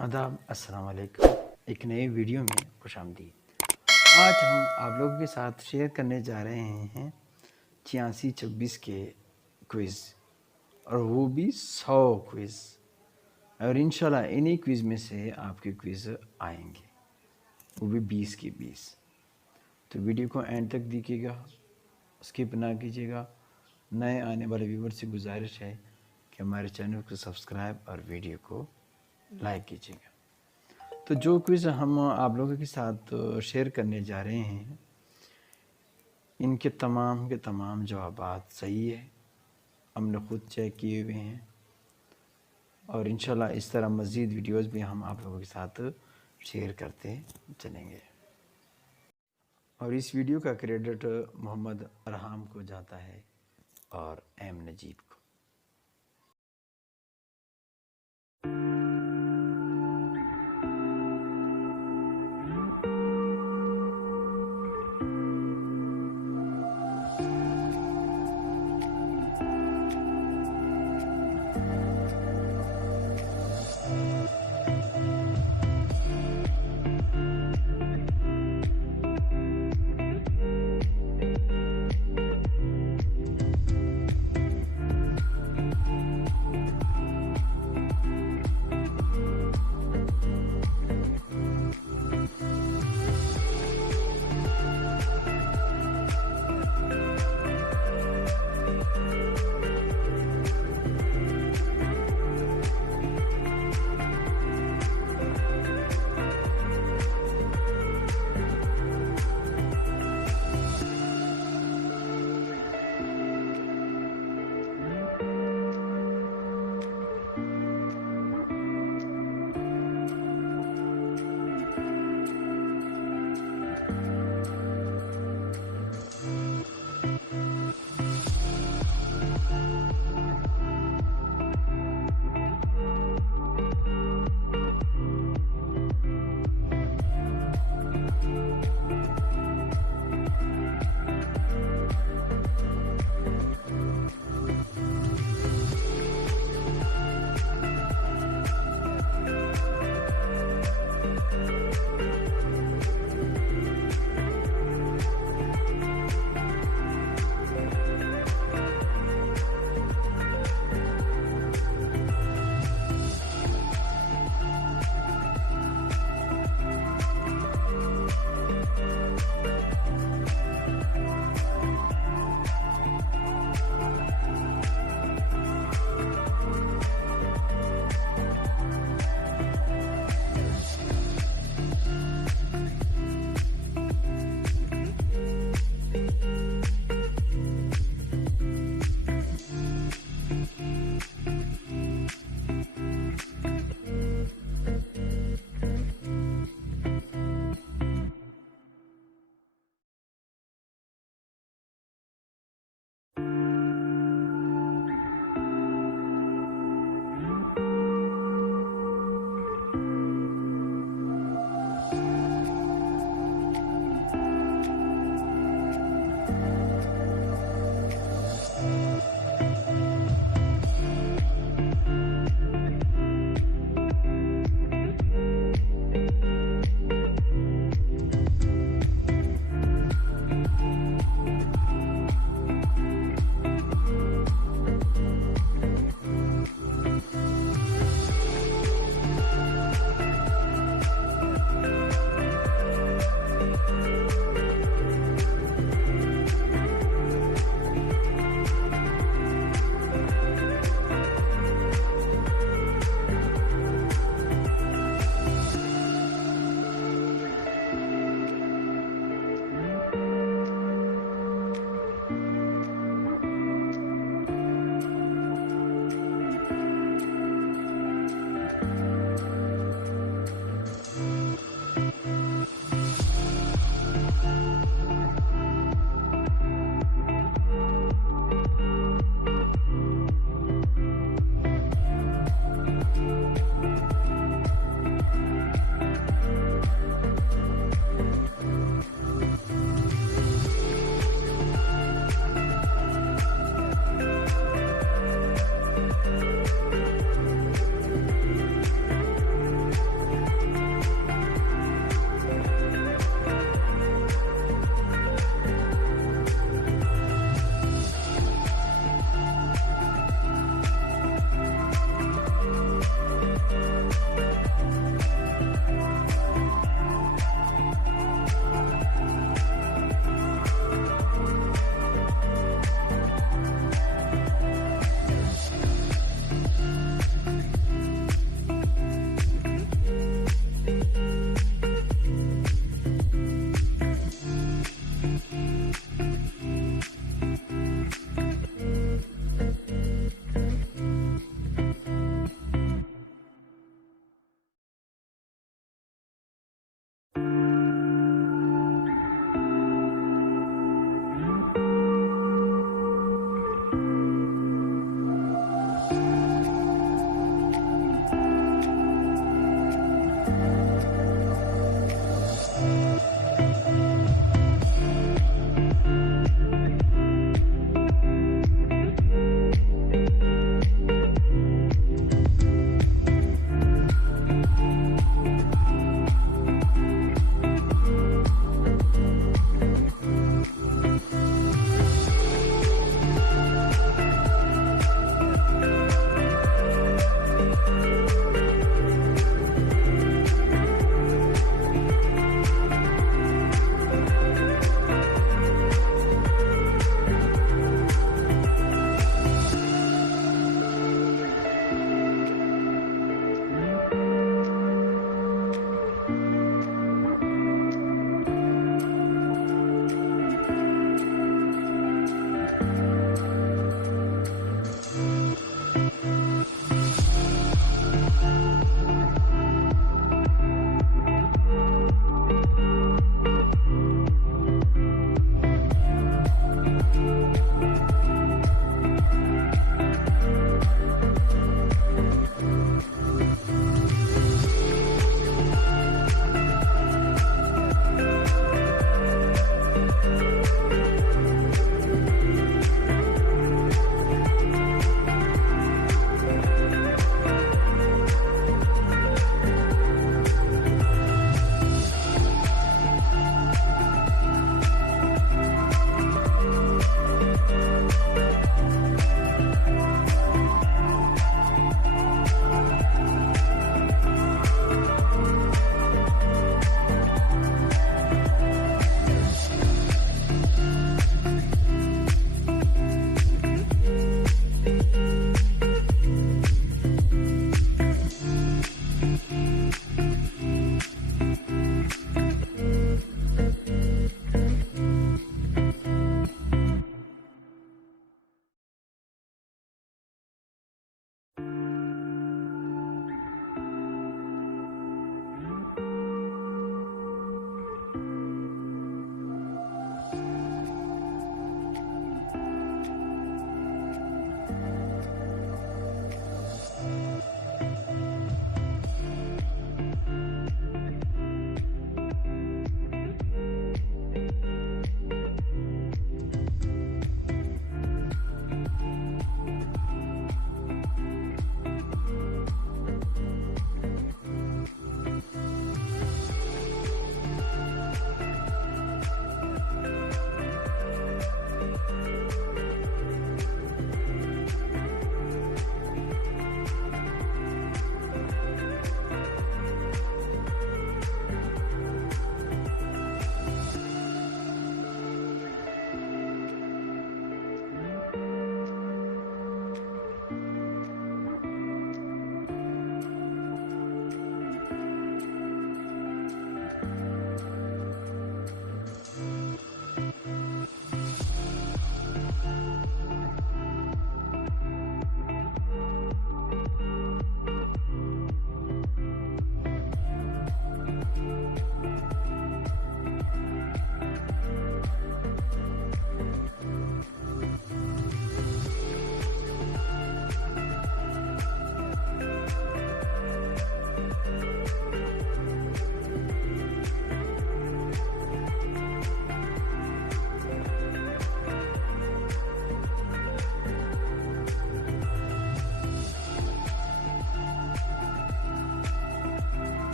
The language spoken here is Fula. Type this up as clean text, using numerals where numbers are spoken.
आदाब, अस्सलाम वालेकुम। एक नए वीडियो में खुशामदीद। आज हम आप लोगों के साथ शेयर करने जा रहे हैं 86-26 के क्विज़, और वो भी 100 क्विज़। और इंशाल्लाह इन्हीं क्विज़ में से आपके क्विज़ आएंगे, वो भी 20 के 20। तो वीडियो को एंड तक देखिएगा, स्किप ना कीजिएगा। नए आने वाले व्यूवर से गुजारिश है कि हमारे चैनल को सब्सक्राइब और वीडियो को लाइक कीजिएगा। तो जो क्विज़ हम आप लोगों के साथ शेयर करने जा रहे हैं, इनके तमाम के तमाम जवाबात सही है, हमने ख़ुद चेक किए हुए हैं। और इंशाल्लाह इस तरह मज़ीद वीडियोस भी हम आप लोगों के साथ शेयर करते चलेंगे। और इस वीडियो का क्रेडिट मोहम्मद अरहाम को जाता है और एम नजीब को।